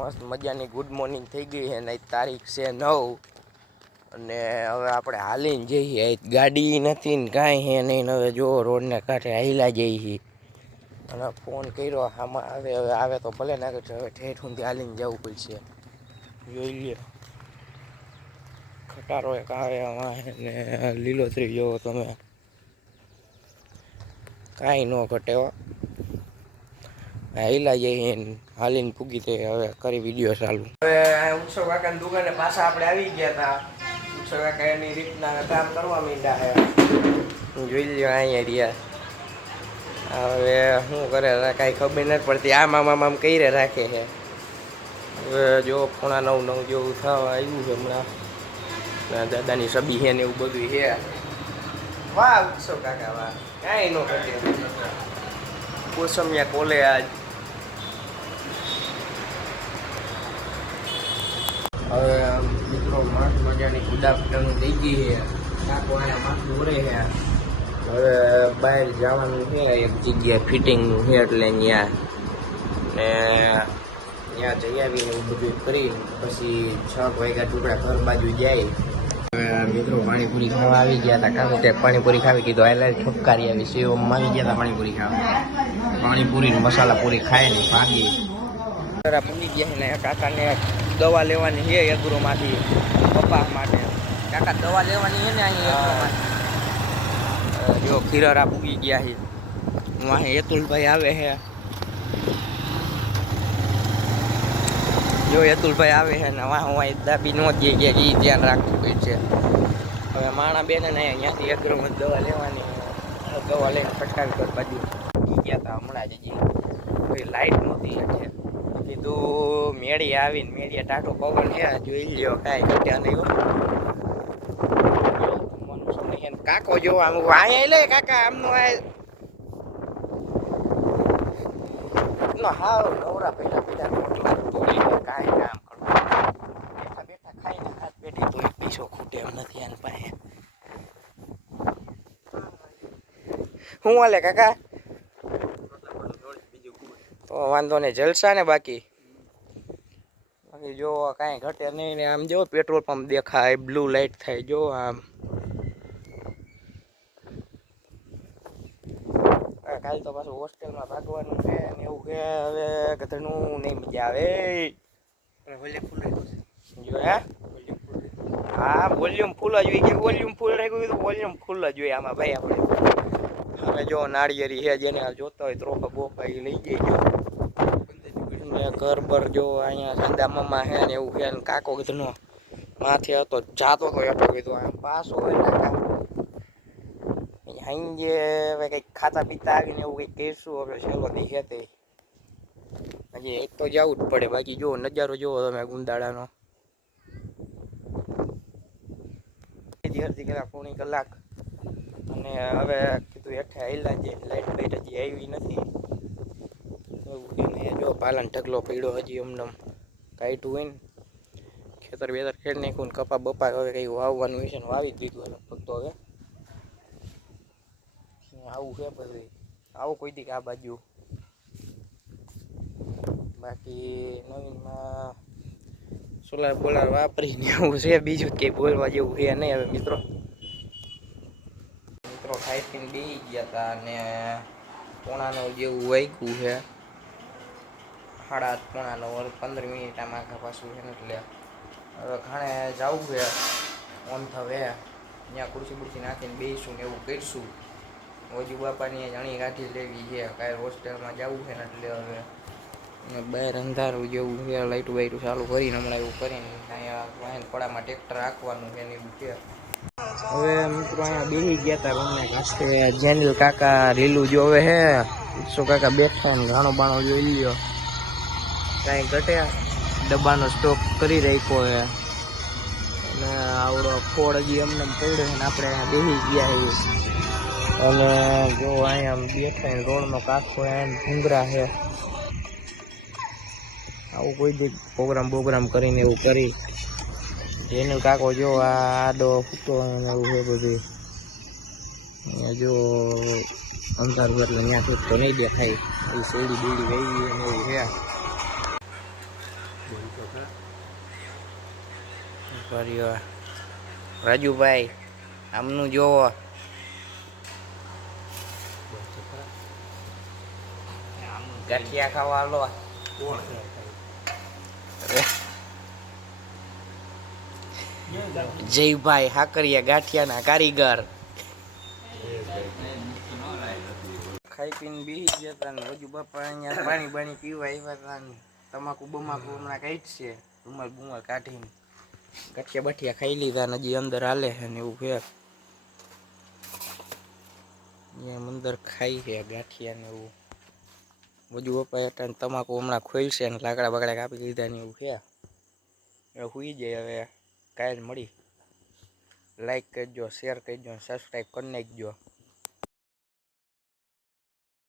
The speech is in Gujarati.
મસ્ત મજાની ગુડ મોર્નિંગ થઈ ગઈ છે ને તારીખ છે 9 અને હવે આપણે હાલીને જઈએ. ગાડી નથી ને કાંઈ છે નહીં. હવે જો રોડને કાંઠે હાલ્યા જઈએ અને ફોન કર્યો આમાં આવે. હવે આવે તો ભલે નાખે છે. હવે ઠેઠ સુધી હાલીને જવું પડશે. જોઈ લે ખટારો એક આવે ને લીલોતરી જોવો તમે, કાંઈ ન ઘટે. હાલ્યા જઈએ હાલીને પૂગી તે હવે કરી વિડીયો ચાલુ. હવે ઉત્સવ કાકાની દુકાને પાછા આપણે આવી ગયા હતા. ઉત્સવ કાકા એની રીતના કામ કરવા માંડ્યા છે. જોઈ લ્યો અહીંયા રહ્યા. હવે શું કરે કાંઈ ખબર નથી પડતી. આમ કઈ રાખે છે. હવે જો 9:45 જેવું થવા આવ્યું છે હમણાં. દાદાની સબી છે ને એવું બધું છે. વાહ ઉત્સવ કાકા વાહ, કાંઈ ન ઘટે. કોસમિયા કોલે આજ. હવે મિત્રો મસ્ત મજાની ગુદાપટાનું થઈ ગઈ છે. કાકો અહીંયા માથું ઉરે છે. હવે બહાર જવાનું છે એક જગ્યાએ ફિટિંગનું છે એટલે ત્યાં ને ત્યાં જઈ આવીને એવું બધું કરી પછી 6 વાગ્યા ટુકડા ઘર બાજુ જાય. હવે મિત્રો પાણીપુરી ખાવા આવી ગયા હતા. કાકો કે પાણીપુરી ખાવી કીધું હાલ ઠપકારી આવી. સેવમાં આવી ગયા હતા પાણીપુરી ખાવા. પાણીપુરી મસાલા પૂરી ખાય ને ભાગી પૂરી ગયા ને. કાકાને દવા લેવાની છે એગ્રોમાંથી પપ્પા માટે. કાકા દવા લેવાની છે ને અહીં જો ખીરારા પૂગી ગયા છે. અહીં એતુલભાઈ આવે છે. જો એતુલભાઈ આવે છે ને વાહ દાબી ન દે ગયા. એ ધ્યાન રાખવું પડશે. હવે માણા બેને ને અહીંયાથી એગ્રોમાં દવા લેવાની. દવા લઈને ફટકાવી કર બાજુ ગયા હતા હમણાં જ. હજી લાઈટ નહોતી એટલે કીધું મેળી આવીને મેળીએ ટાટો પવન છે. જોઈ લ્યો કાંઈ ઘટ્યા નહીં. કાકો જો આમ અહીંયા લે કાકા આમનું હાવ નવરા પેલા રોટલા તોડી કાંઈ કામ કરવું. બેઠા બેઠા ખાઈને હાથ પેટી તો પૈસો ખૂટે એમ નથી આની પાસે. શું હાલે કાકા? તો વાંધો નહીં જલસા ને બાકી જો કાંઈ ઘટે નહીં ને. આમ જો પેટ્રોલ પંપ દેખાય, બ્લુ લાઇટ થાય. જો આમ કાલ તો પાછું હોસ્ટેલમાં ભાગવાનું છે ને એવું કે હવે ગધનું નહીં મજા આવે. જો હા વોલ્યુમ ફૂલ જ હોય. કે વોલ્યુમ ફૂલ રાખ્યું તો વોલ્યુમ ફૂલ જ હોય આમાં ભાઈ. આપણે હવે જો નાળિયેરી છે જેને જોતા હોય ત્રોફા બોફા એ લઈ જઈજો. ઘર બર જો અહીંયા સંદા મમ્મા છે ને એવું છે ને. કાકો ગધનો માથે હતો જાતો તો એટલો કીધું આમ પાસો હોય કાકા. જે હવે કંઈક ખાતા પીતા આવીને એવું કંઈક કહીશું. હવે છેલ્લો દી છે તે હજી એક તો જવું જ પડે. બાકી જુઓ નજારો જુઓ તમે ગુંદાળાનો. અડધી કલાક પોણી કલાક અને હવે કીધું હેઠે આવેલા છે. લાઈટ બાઈટ હજી આવી નથી. જો પાલન ઢગલો પડ્યો હજી અમને કાઢ્યું હોય ને. ખેતર બેતર ખેડ નાખ્યું ને કપા બપા હવે કંઈ વાવવાનું હોય છે ને વાવી જ દીધું. લગભગ તો હવે આવું છે બધું. આવું કોઈ દી આ બાજુ. બાકી નવીનમાં સોલાર બોલાર વાપરીને એવું છે. બીજું કંઈ બોલવા જેવું છે નહીં. હવે મિત્રો ખાઈ પીને બેસી ગયા હતા અને 9:45 જેવું વાગ્યું છે. 8:30 15 મિનિટ આમાં આખા પાછું છે ને. એટલે હવે ખાણે જવું છે ઓન ધ વે. ત્યાં ખુરશી બુરશી નાખીને બેસીશું ને એવું કરીશું. વજુ બાપાની જાણી કાઢી લેવી છે. કાંઈ હોસ્ટેલમાં જવું છે ને એટલે હવે બહાર અંધારું જેવું છે. લાઇટું બાઇટું ચાલુ કરીને હમણાં એવું કરીને અહીંયા વાહન પડામાં ટ્રેક્ટર રાખવાનું છે ને એવું છે. હવે મિત્રો અહીંયા બેસી ગયા હતા ગમે કાંઠે. જેનિલ કાકા રીલું જોવે છે. ઉત્સવ કાકા બેઠા ને ઘાણો બાણો જોઈ લ્યો. કાંઈ ઘટે ડબ્બાનો સ્ટોક કરી રાખ્યો છે અને આવડો ફોડ હજી અમને પડ્યો છે ને આપણે અહીંયા બેસી ગયા છીએ. અને જો અહીંયા બેઠા રોડનો કાંઠો એમ ભૂંગરા છે. આવું કોઈ બી પ્રોગ્રામ કરીને એવું કરી. જેનું કાકો જો આડો ફૂટો એવું છે બધું. અહીંયા જો અંધારું એટલે ત્યાં તો નહીં દેખાય. એ શેરડી બેડી વહી અને એવું છે. કર્યો રાજુભાઈ આમનું જોવો ગાંઠિયા ખાવા હાલો જયભાઈ હાકરિયા ગાંઠિયાના કારીગર ખાઈ પીને બેસી ગયા હતા ને હજુ બાપા અહીંયા પાણી બાણી પીવા આવ્યા હતા ને તમાકુ બમાકુ હમણાં કાઢશે રૂમાલ બુમાલ કાઢીને ગાંઠિયા બાઠિયા ખાઈ લીધા ને હજી અંદર હાલે છે ને એવું છે એમ અંદર ખાઈ છે ગાંઠિયા ને એવું બધું પપ્પા એટલે તમાકુ હમણાં ખોલશે ને લાકડા બાકડા કાપી લીધા ને એવું છે હવે સુઈ જાય હવે કાલ મળી લાઈક કરજો શેર કરજો સબસ્ક્રાઈબ કરી નાખજો